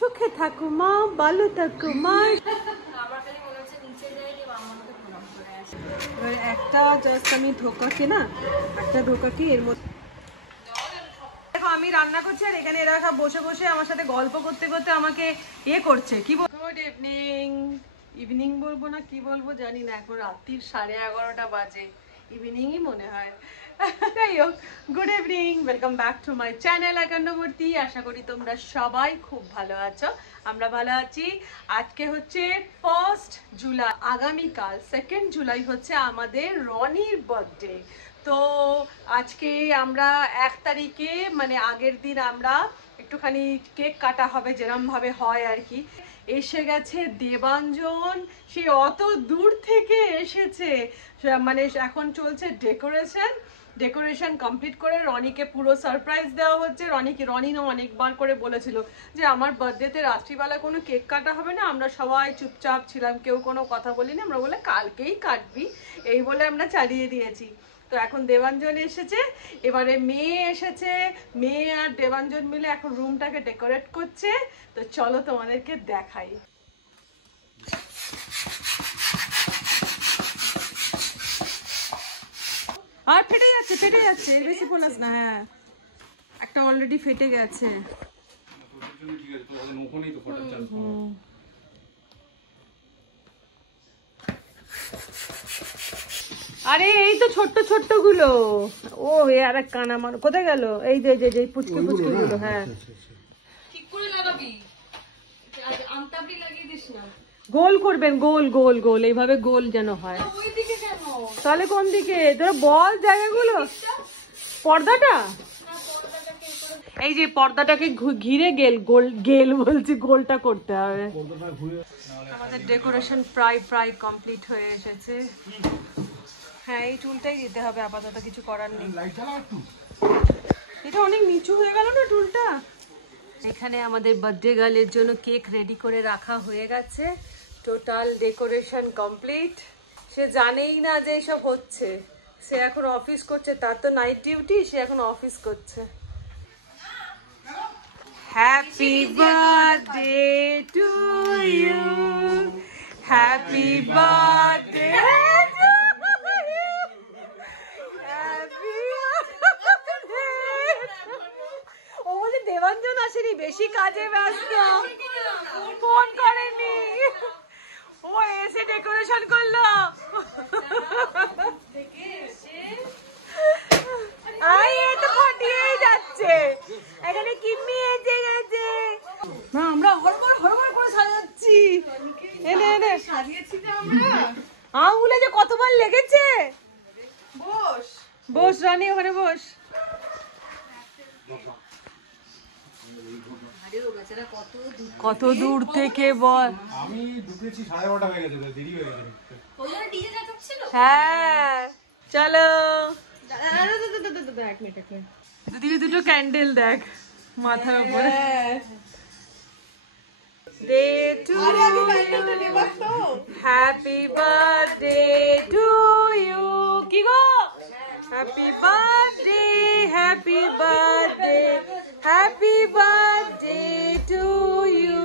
সুখে থাকো মা, ভালো থাকো মা। এবার একটা জাস্ট আমি ধোকাকে না, একটা ধোকাকে এর মধ্যে দেখো আমি রান্না করছি আর এখানে এরা সব বসে বসে আমার সাথে গল্প করতে করতে আমাকে ইয়ে করছে। কি গুড ইভিনিং, ইভিনিং বলবো না কি বলবো জানি না, এখন রাত্রির 11:30 বাজে, ইভিনিংই মনে হয়। যাই হোক, good evening, welcome back to my channel একান্নবর্তী। আশা করি তোমরা সবাই খুব ভালো আছো, আমরা ভালো আছি। আজকে হচ্ছে 1 জুলাই, আগামীকাল 2 জুলাই হচ্ছে আমাদের রনির বার্থডে। তো আজকে আমরা 1 তারিখে মানে আগের দিন আমরা একটুখানি কেক কাটা হবে যেরমভাবে হয় আর কি। এসে গেছে দেবাঞ্জন, সে অত দূর থেকে এসেছে, মানে এখন চলছে ডেকোরেশন কমপ্লিট করে রনিকে পুরো সারপ্রাইজ দেওয়া হচ্ছে। রনি না অনেকবার করে বলেছিল যে আমার বার্থডেতে রাত্রিবেলা কোনো কেক কাটা হবে না, আমরা সবাই চুপচাপ ছিলাম, কেউ কোনো কথা বলিনি, আমরা বলে কালকেই কাটবি এই বলে আমরা চালিয়ে দিয়েছি। তো এখন দেবাঞ্জন এসেছে, এবারে মেয়ে এসেছে, মেয়ে আর দেবাঞ্জন মিলে এখন রুমটাকে ডেকোরেট করছে। তো চলো তোমাদেরকে দেখাই। আর ফেটে যাচ্ছে, বেশি বলাস না। হ্যাঁ, একটা অলরেডি ফেটে গেছে। আরে এই তো ছোট্ট গুলো। ও আর এক কানা মার কোথায় গেল? এই যে পুচকে গুলো। হ্যাঁ ঠিক করে লাগাবি, আমতাবড়ি লাগিয়ে দিস না। গোল করবেন, গোল এইভাবে গোল যেন হয়। ওইদিকে কেন? তাহলে কোন দিকে? তোরা বল জায়গাগুলো। পর্দাটা, এই যে পর্দাটাকে ঘিরে গেল বলছি, গোলটা করতে হবে। আমাদের ডেকোরেশন প্রায় কমপ্লিট হয়ে এসেছে। হ্যাঁ, এই চুলটাই দিতে হবে আপাতত, কিছু করার নেই। এটা অনেক নিচু হয়ে গেল না টুলটা। এখানে আমাদের বার্থডে গার্লের জন্য কেক রেডি করে রাখা হয়ে গেছে, টোটাল ডেকোরেশন কমপ্লিট। সে জানেই না যে এইসব হচ্ছে, সে এখন অফিস করছে, তার তো নাইট ডিউটি, সে এখন অফিস করছে। Happy birthday to you, happy birthday. Debanjan আসেনি, বেশি কাজে ব্যস্ত, ফোন করেনি, ও এসে ডেকোরেশন করলো। ফাটিয়েই যাচ্ছে, এখানে কিম্মি এসে গেছে। না আমরা হরবর করে সাজাচ্ছি, এনে সাজিয়েছি না আমরা। আঙুলে যে কতবার লেগেছে। বস রানী, ওখানে বস। কত দূর থেকে বল। আমি ঢুকেছি 12:30 হয়ে গেছে, দেরি হয়ে গেছে। ওইখানে ডিজে যাচ্ছিল। হ্যাঁ চলো, এক মিনিট দিদি, দুটো ক্যান্ডেল দেখ মাথার উপর। Day to happy birthday to you. কি গো? Happy birthday, happy birthday, happy birthday to you.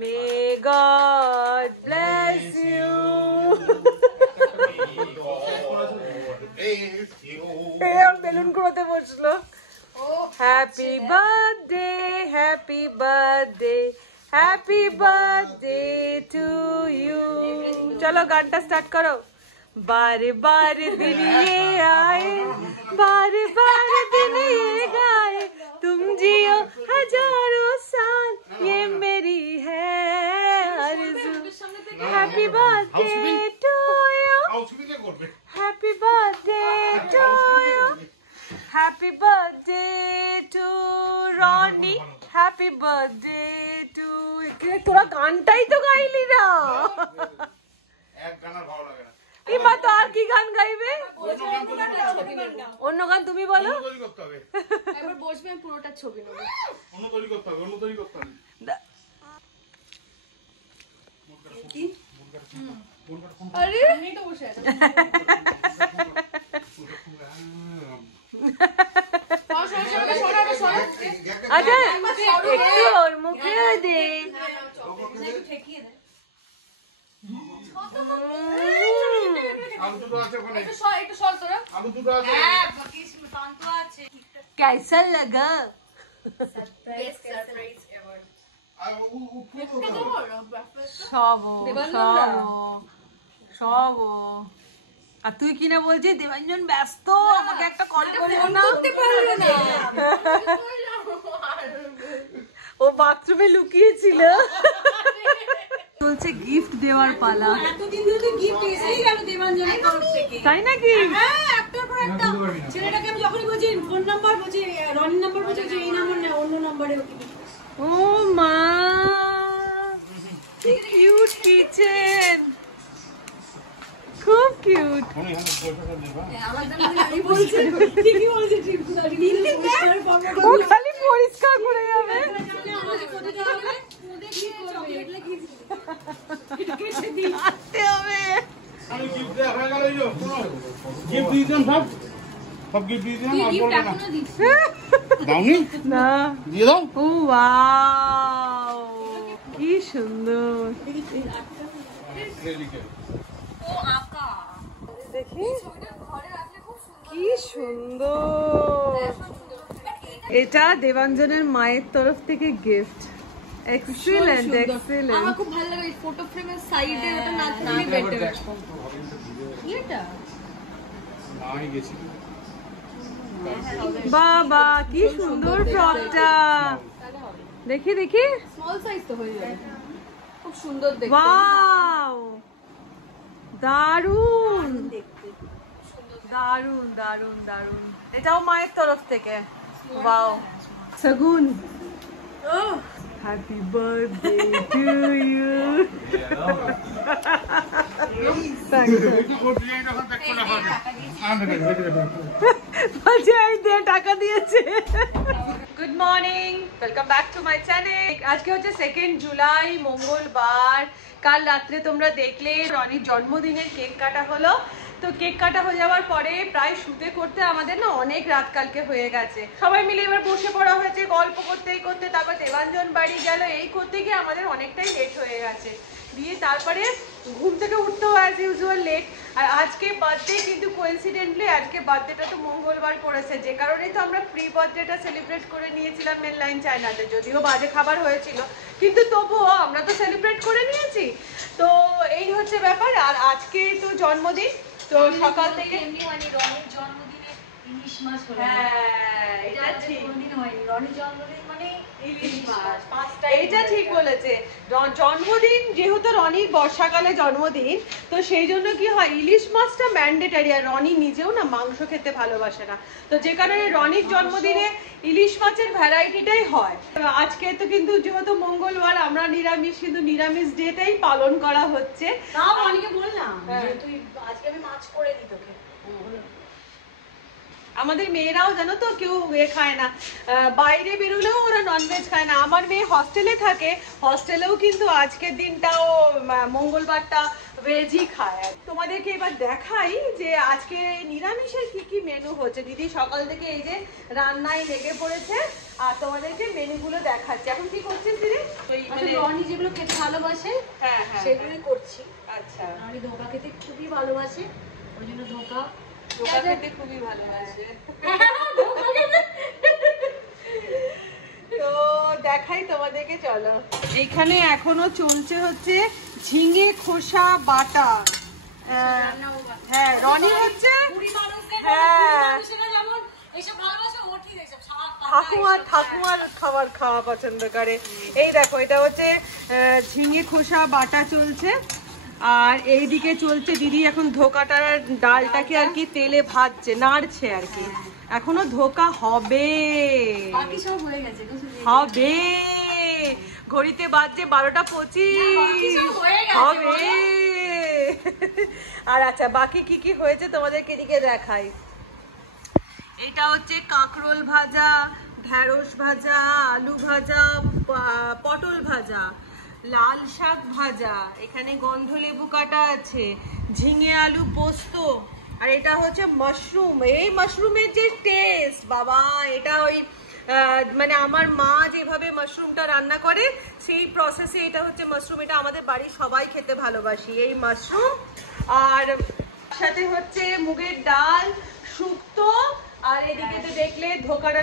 May God bless you. বেলুন কুড়োতে বসলো। Happy birthday, happy birthday, happy birthday to you. চলো গানটা স্টার্ট করো। बार बार दिन ये आए, बार बार दिन ये गाए, तुम जियो हजारों साल, ये मेरी है आरज़ू। Happy birthday to you, happy birthday to you, happy birthday to Ronnie, happy birthday to. তোরা গানটাই তো গাইলি না। এক গানা ভালো লাগে না। ইমা তো আর কি গান গাইবে? অন্য গান তুমি বলো। একবার বসবে, পুরোটা ছবি নেব। অন্য তৈরি করতে হবে। আরে আমি তো বসে আছি। আচ্ছা একটু ওর মুখে দে। कैसा लगा? সব আর তুই কিনা বলছিস দেবাঞ্জন ব্যস্ত, আমাকে একটা কল করিস না। ও বাথরুমে লুকিয়েছিল। চলছে গিফট দেওয়ার পালা। এতদিন ধরে গিফট এসেই গেল দেবাঞ্জনের তরফ থেকে। তাই নাকি? হ্যাঁ, একটার পর একটা। ছেলেটাকে আমি যখনই বলছি ফোন নাম্বার বলছি, রনির নাম্বার বলছি, যে এই নাম্বার না অন্য নাম্বারে ওকে। ও মা, কি কিউট কিচেন, খুব কিউট। আমি বলছি ঠিকই বলছি, ঠিক ও খালি পরিষ্কার করে যাবে। আসতে হবে। না ও ওয়াও, কি সুন্দর। দেখি কি সুন্দর। এটা দেবাঞ্জনের মায়ের তরফ থেকে গিফট। Excellent excellent. আমার খুব ভালো লাগে ফটো ফ্রেমের সাইডে ওটা না থাকলে বেটার। এটা বাবা কি সুন্দর ফ্রকটা। দেখি দেখি, স্মল সাইজ তো হয়ে যাবে। খুব সুন্দর দেখতে। ওয়াও, দারুন দারুন দারুন দারুন। এটাও মায়ের তরফ থেকে। Wow, Sagun, happy birthday to you. টাকা দিয়েছে। Good morning, welcome back to my channel. আজকে হচ্ছে 2 জুলাই মঙ্গলবার। কাল রাত্রে তোমরা দেখলে রনির জন্মদিনের কেক কাটা হলো। তো কেক কাটা হয়ে যাওয়ার পরে প্রায় শুতে করতে আমাদের না অনেক রাত কালকে হয়ে গেছে। সবাই মিলে এবার বসে পড়া হয়েছে গল্প করতেই করতে। তারপর দেবাঞ্জন বাড়ি গেল, এই করতে গিয়ে আমাদের অনেকটাই লেট হয়ে গেছে। দিয়ে তারপরে ঘুম থেকে উঠতেও অ্যাজ ইউজুয়াল লেট। আর আজকে বার্থডে, কিন্তু কোইন্সিডেন্টলি আজকে বার্থডেটা তো মঙ্গলবার পড়েছে, যে কারণেই তো আমরা প্রি বার্থডেটা সেলিব্রেট করে নিয়েছিলাম মেন লাইন চায়নাতে। যদিও বাজে খাবার হয়েছিল, কিন্তু তবুও আমরা তো সেলিব্রেট করে নিয়েছি। তো এই হচ্ছে ব্যাপার। আর আজকে তো জন্মদিন, তো সকাল থেকে এমনি মানে রনির জন্মদিনে ইলিশ মাছ হলো। হ্যাঁ, এটা ঠিক। কোনদিন হয়নি রনির জন্মদিন মানে ইলিশ মাছ। এইটা ঠিক বলেছে। জন্মদিন যেহেতু রনির বর্ষাকালে জন্মদিন, তো সেই জন্য কি হয় ইলিশ মাছটা ম্যান্ডেটারি। আর রনি নিজেও না মাংস খেতে ভালোবাসে না, তো যে কারণে রনির জন্মদিনে ইলিশ মাছের ভ্যারাইটিটাই হয়। আজকে তো কিন্তু যেহেতু মঙ্গলবার, আমরা নিরামিষ, কিন্তু নিরামিষ ডেটাই পালন করা হচ্ছে। না, রনিকে বললাম যে তুই আজকে আমি মাছ করে দিই তোকে। আমাদের মেয়েরাও জানো তো কেউ খায় না, বাইরে বেরোলেও ওরা ননভেজ খায় না। আমার মেয়ে হস্টেলে থাকে, হস্টেলেও কিন্তু আজকের দিনটাও মঙ্গলবারটা ভেজই খায়। তোমাদেরকে এবার দেখাই যে আজকে নিরামিষের কি কি মেনু হচ্ছে। দিদি সকাল থেকে এই যে রান্নায় লেগে পড়েছে, আর তোমাদেরকে মেনুগুলো দেখাচ্ছি। এখন কি করছিস দিদি? রনি যেগুলো খেতে ভালোবাসে হ্যাঁ হ্যাঁ সেগুলোই করছি। আচ্ছা, রনি ধোকা খেতে খুবই ভালোবাসে, ওই জন্য ধোকা খেতে খুবই ভালোবাসে। তো দেখাই তোমাদেরকে, চলো। এখানে এখনো চলছে হচ্ছে ঝিঙে খোসা বাটা। হ্যাঁ, রনি হচ্ছে ঠাকুমার খাবার খাওয়া পছন্দ করে। এই দেখো, এটা হচ্ছে ঝিঙে খোসা বাটা চলছে। আর এইদিকে চলছে দিদি এখন ধোকাটার ডালটাকে আর কি তেলে ভাজছে, নাড়ছে আর কি। এখনো ধোকা হবে হবে, ঘড়িতে বাজছে 12:25 হবে। আর আচ্ছা, বাকি কি কি হয়েছে তোমাদেরকে এদিকে দেখাই। এটা হচ্ছে কাঁকরোল ভাজা, ঢেঁড়স ভাজা, আলু ভাজা, পটল ভাজা, লাল শাক ভাজা, এখানে গন্ধলেবু কাটা আছে, ঝিঙে আলু পোস্ত। আর এটা হচ্ছে মাশরুম। এই মাশরুমের যে টেস্ট বাবা, এটা ওই মানে আমার মা যেভাবে মাশরুমটা রান্না করে সেই প্রসেসে এটা হচ্ছে মাশরুম। এটা আমাদের বাড়ির সবাই খেতে ভালোবাসি এই মাশরুম। আর সাথে হচ্ছে মুগের ডাল, শুক্তো, আর এদিকে তো দেখলে ধোকাটা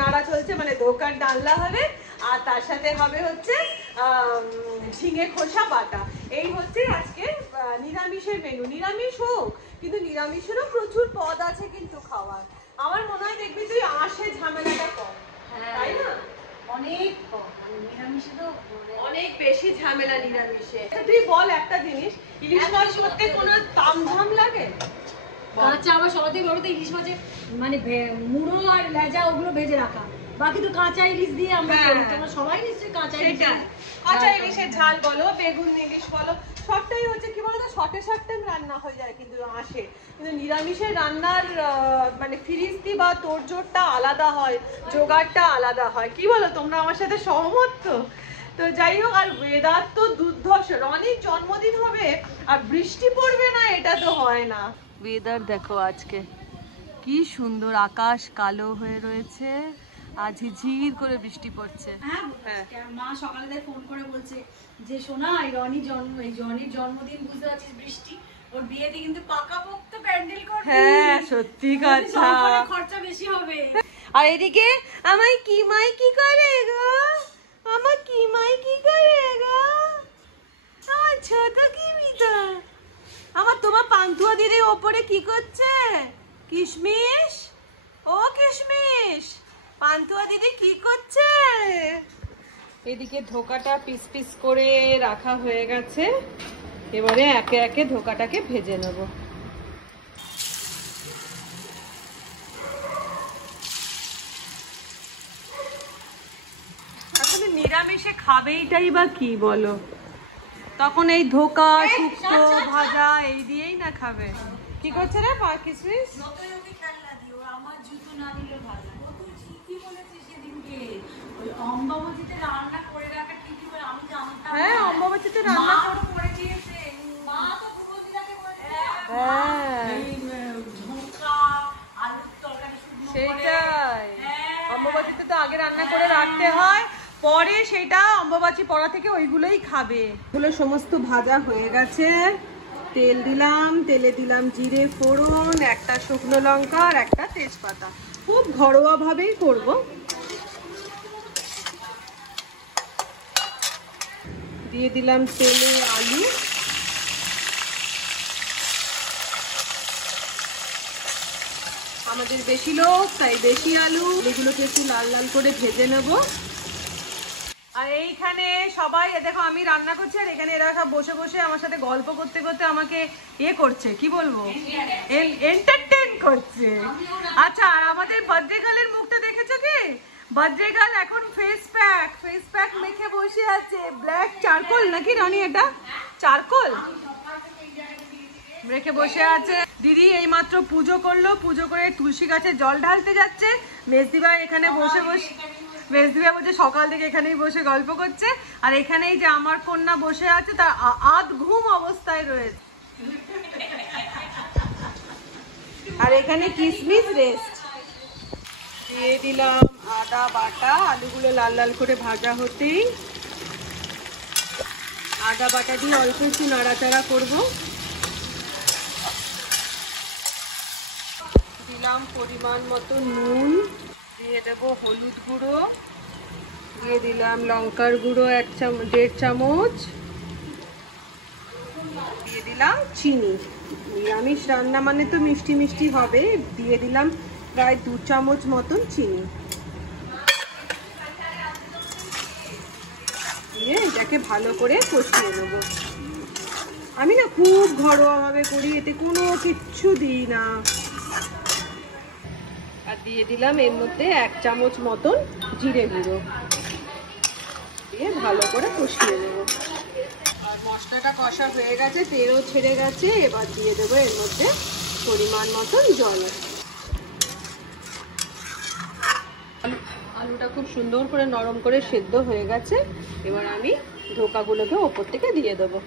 নাড়া চলছে, মানে ধোকার ডালনা হবে। আর তার সাথে হবে হচ্ছে ঝিঙে খোসা বাটা। এই হচ্ছে আজকে নিরামিষের মেনু। নিরামিষ হোক, কিন্তু নিরামিষেরও প্রচুর পদ আছে কিন্তু খাওয়ার। আমার মনে হয় দেখবি তুই আসে ঝামেলাটা কম, তাই না? অনেক কম, মানে নিরামিষে তো অনেক বেশি ঝামেলা নিরামিষে। তুই বল একটা জিনিস, ইলিশ মাছ করতে কোনো তামঝাম লাগে? কাঁচা আবার সবাই বড় তো ইলিশ মাছে মানে মুড়ো আর লেজা ওগুলো ভেজে রাখা, বাকি তো কাঁচা ইলিশ দিয়ে আমরা করি। তোমরা সবাই নিশ্চয়ই কাঁচা ইলিশ, কাঁচা ইলিশের ঝাল বলো, বেগুন ইলিশ বলো, সবটাই হচ্ছে কি বলতো শর্টে রান্না হয়ে যায় কিন্তু আসে। কিন্তু নিরামিষের রান্নার মানে ফিরিস্তি বা তোড়জোড়টা আলাদা হয়, জোগাড়টা আলাদা হয়। কি বলো, তোমরা আমার সাথে সহমত তো? তো যাই হোক, আর ওয়েদার তো দুর্ধর্ষ। রনির জন্মদিন হবে আর বৃষ্টি পড়বে না, এটা তো হয় না। ওয়েদার দেখো আজকে কি সুন্দর, আকাশ কালো হয়ে রয়েছে, আজ ঝিরঝির করে বৃষ্টি পড়ছে। হ্যাঁ, মা সকালে ফোন করে বলছে যে সোনা এই রনির জন্মদিন, বুঝতে পারছিস বৃষ্টি, ওর বিয়েতে কিন্তু পাকাপোক্ত প্যান্ডেল করবে। হ্যাঁ সত্যি কথা, খরচা বেশি হবে। আর এদিকে আমায় কি মাই কি করে গো, আমার কি মাই কি করে গো, আমার ছোট কি মিতা, আমার তোমার পান্তুয়া দিদি ওপরে কি করছে? কিশমিশ, ও কিশমিশ, পান্তুয়া দিদি কি করছে? এদিকে ধোকাটা পিস পিস করে রাখা হয়ে গেছে, এবারে একে একে ধোকাটাকে ভেজে নেব। আসলে নিরামিষে খাবেইটাই বা কি বলো, তখন এই ধোকা শুক্তো ভাজা এই দিয়েই না খাবে। কি করছে রে কিশমিশ? আমার জুতো না দিলে ভালো লাগে। ও তুই ঠিকই বলেছিস সেদিনকে, ওই অম্বাবতীতে রান্না করে রাখা ঠিকই বলে, আমি জানতাম। হ্যাঁ, অম্বাবতীতে রান্না করে দিয়েছে, মা তো পুরোদিনাকে বলেছে। হ্যাঁ এই ঝোঁকা আলুর তরকারি শুধু সেটাই, অম্বাবতীতে তো আগে রান্না করে রাখতে হয়, পরে সেটা অম্বাবতী পড়া থেকে ওইগুলোই খাবে। এগুলো সমস্ত ভাজা হয়ে গেছে, তেল দিলাম, তেলে দিলাম জিরে ফোড়ন, একটা শুকনো লঙ্কা আর একটা তেজপাতা। খুব ঘরোয়া ভাবেই করব। দিয়ে দিলাম তেলে আলু, আমাদের বেশি লোক তাই বেশি আলু। এগুলোকে একটু লাল লাল করে ভেজে নেব। আর এইখানে সবাই দেখো আমি রান্না করছি, আর এখানে এরা সব বসে বসে আমার সাথে গল্প করতে করতে আমাকে করছে, কি বলবো, এন্টারটেইন করছে। আচ্ছা, আর আমাদের বার্থডে গার্লের মুখটা দেখেছো কি? বার্থডে গার্ল এখন ফেস প্যাক মেখে বসে আছে। ব্ল্যাক চারকোল নাকি রানী, এটা চারকোল রেখে বসে আছে। দিদি এইমাত্র পুজো করলো, পুজো করে তুলসী গাছে জল ঢালতে যাচ্ছে। মেজদিভাই এখানে বসে মেজদিভাই বলছে সকাল থেকে এখানেই বসে গল্প করছে। আর এখানেই যে আমার কন্যা বসে আছে, তার আধ ঘুম অবস্থায় রয়েছে। আর এখানে কিশমিশ রেস্ট দিয়ে দিলাম, আদা বাটা। আলুগুলো লাল লাল করে ভাজা হতেই আদা বাটা দিয়ে অল্প একটু নাড়াচাড়া করবো। দিলাম পরিমাণ মতো নুন, দিয়ে দেব হলুদ গুঁড়ো, দিয়ে দিলাম লঙ্কার গুঁড়ো 1.5 চামচ, দিয়ে দিলাম চিনি। নিরামিষ রান্না মানে তো মিষ্টি মিষ্টি হবে, দিয়ে দিলাম প্রায় 2 চামচ মতন চিনি। দিয়ে এটাকে ভালো করে কষিয়ে নেব। আমি না খুব ঘরোয়াভাবে করি, এতে কোনো কিচ্ছু দিই না। আর দিয়ে দিলাম এর মধ্যে 1 চামচ মতন জিরে গুঁড়ো, দিয়ে ভালো করে কষিয়ে নেব। আর মশলাটা কষা হয়ে গেছে, তেলও ছেড়ে গেছে। এবার দিয়ে দেবো এর মধ্যে পরিমাণ মতন জল। আলুটা খুব সুন্দর করে নরম করে সেদ্ধ হয়ে গেছে। এবার আমি ধোকাগুলোকে ওপর থেকে দিয়ে দেবো।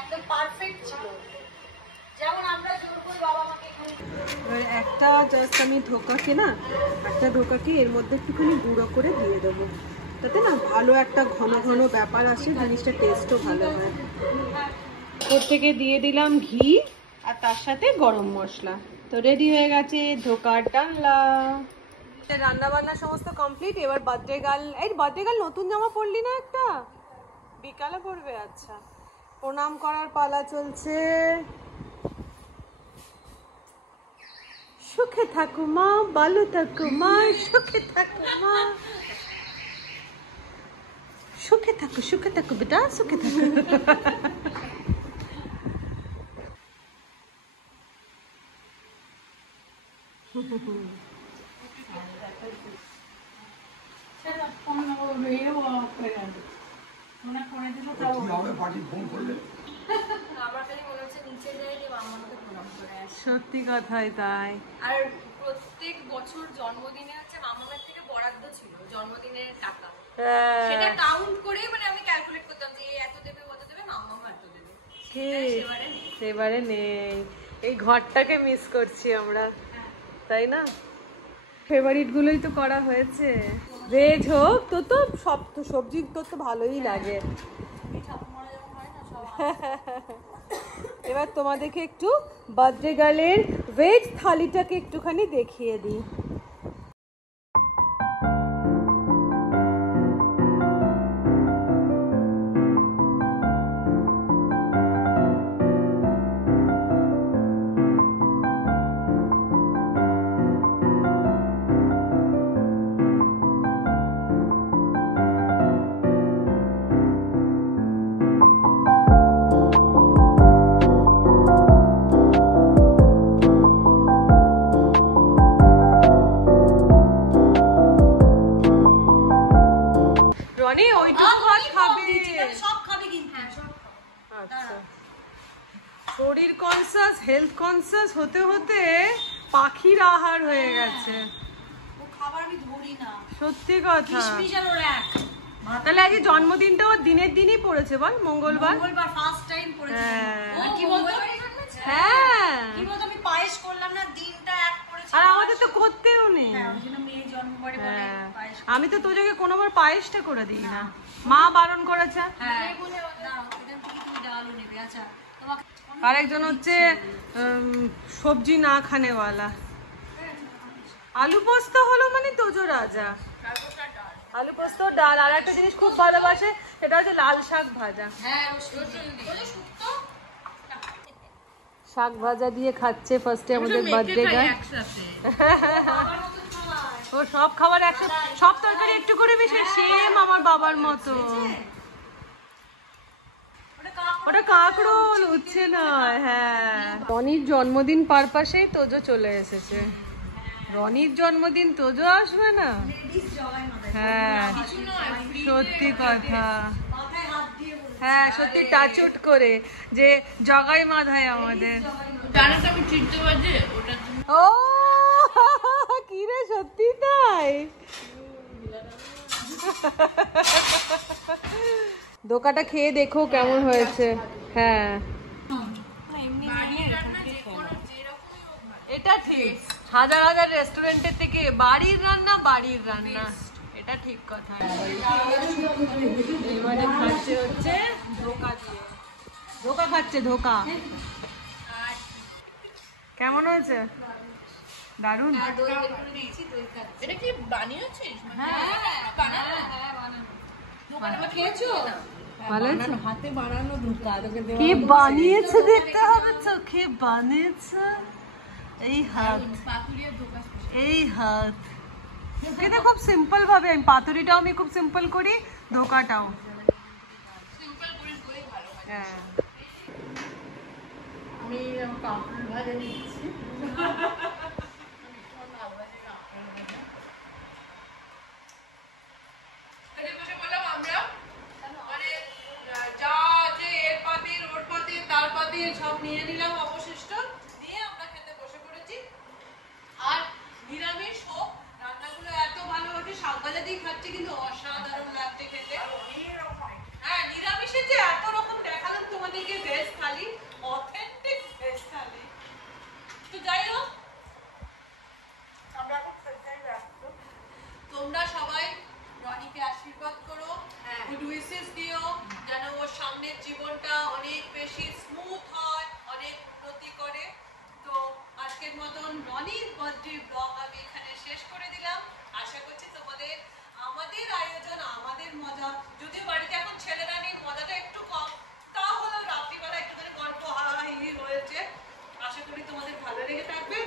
একদম পারফেক্ট ছিল। যেমন আমরা জোর করি বাবা মাকে খালি। এবার একটা জাস্ট আমি ধোকাকে না, একটা ধোকাকে এর মধ্যে একটুখানি গুঁড়ো করে দিয়ে দেবো, তাতে না ভালো একটা ঘন ঘন ব্যাপার আসে, জিনিসটা টেস্টও ভালো হয়। ওর থেকে দিয়ে দিলাম ঘি আর তার সাথে গরম মশলা। তো রেডি হয়ে গেছে ধোকার ডালনা। রান্না বান্না সমস্ত কমপ্লিট। এবার বার্থডে গার্ল নতুন জামা পরলি না একটা? বিকালে পরবে? আচ্ছা, প্রণাম করার পালা চলছে। সুখে থাকো মা, ভালো থাকো মা, সুখে থাকো মা, সুখে থাকো বেটা, সুখে থাকো। সত্যি কথাই তাই। আর প্রত্যেক বছর জন্মদিনে হচ্ছে মামামের থেকে বরাদ্দ ছিল জন্মদিনের টাকা, সেটা কাউন্ট করে মানে আমি ক্যালকুলেট করতাম যে এত দেবে কত দেবে, মামাম এত দেবে। সেবারে নেই, এই ঘরটাকে মিস করছি আমরা, তাই না? ফেভারিট গুলোই তো করা হয়েছে। ভেজ হোক, তোর তো সব তো সবজি তোর তো ভালোই লাগে। এবার তোমাদেরকে একটু বার্থডে গার্লের ভেজ থালিটাকে একটুখানি দেখিয়ে দিই। রনি ওইটুকু ভাত খাবে? সব খাবে কিন্তু। হ্যাঁ সব খাবে। আচ্ছা, শরীর কনসাস, হেলথ কনসাস হতে হতে পাখির আহার হয়ে গেছে। ও খাবার আমি ধরি না, সত্যি কথা। স্পেশাল ওর এক। তাহলে আজকে জন্মদিনটা ওর দিনের দিনই পড়েছে বল, মঙ্গলবার। মঙ্গলবার ফার্স্ট টাইম পড়েছে। ও কি বলতো? হ্যাঁ, কি বলতো, আমি পায়েস করলাম না, দিনটা এক পড়েছে। আর আমাদের তো করতেও নেই। হ্যাঁ, ওই জন্য মেয়ে জন্মবারে বলে পায়েস। আমি তো তোজোকে কোনোবার পায়েসটা করে দিই না, মা বারণ করেছে। হ্যাঁ, বলে দাও, এখান থেকে তুমি ডালও নেবে। আচ্ছা, তোমাকে আরেকজন হচ্ছে সবজি না খানেওয়ালা। আলু পোস্ত হলো মানে তোজো রাজা। আলু পোস্ত, ডাল, আর একটা জিনিস খুব ভালোবাসে, সেটা হচ্ছে লাল শাক ভাজা। হ্যাঁ, ও শুক্তো শাক ভাজা দিয়ে খাচ্ছে ফার্স্টে আমাদের বার্থডে গার্ল। ও সব খাবার একসাথে, সব তরকারি একটু করে মিশে, সেম আমার বাবার মতো। ওটা কাঁকরোল, উচ্ছে নয়। হ্যাঁ, রনির জন্মদিন পারপাসেই তোজো চলে এসেছে। রনির জন্মদিন তোজো আসবে না? হ্যাঁ সত্যি কথা। হ্যাঁ সত্যি টাচউট করে যে জগাই মাধায় আমাদের। ও কি রে, সত্যি তাই? দোকাটা খেয়ে দেখো কেমন হয়েছে। হ্যাঁ এটা ঠিক, হাজার হাজার রেস্টুরেন্টের থেকে বাড়ির রান্না, বাড়ির রান্না, এটা ঠিক কথা। এবারে খাচ্ছে হচ্ছে ধোকা দিয়ে, ধোকা খাচ্ছে, ধোকা। কেমন হয়েছে? দারুণ। এটা কি বানিয়েছিস? হ্যাঁ বানানো। খেয়েছো? ভালো হয়েছে? হাতে বানানো ধোকা। কে বানিয়েছে দেখতে হবে তো, কে বানিয়েছে। এই হাত, এই হাত। এটা খুব সিম্পল ভাবে, আমি পাতুরিটাও আমি খুব সিম্পল করি, ধোকাটাও সিম্পল করি, ভালো হয়। হ্যাঁ আমি কাঁকরোল ভাজা নিচ্ছি। সব নিয়ে নিলাম অবশিষ্ট, নিয়ে আমরা খেতে বসে পড়েছি। আর নিরামিষ হোক, রান্নাগুলো এত ভালো হচ্ছে, শাক ভাজা দিয়ে খাচ্ছি কিন্তু অসাধারণ লাগছে খেতে। হ্যাঁ নিরামিষে যে এত রকম দেখালাম তোমাদেরকে ভেজ থালি, অথেন্টিক ভেজ থালি। আজকে ব্লগ আমি এখানে শেষ করে দিলাম। আশা করছি তোমাদের আমাদের আয়োজন, আমাদের মজা, যদিও বাড়িতে এখন ছেলেরা নেই, মজাটা একটু কম, তাহলেও রাত্রিবেলা একটুখানি গল্প হাহি রয়েছে। আশা করি তোমাদের ভালো লেগে থাকবে।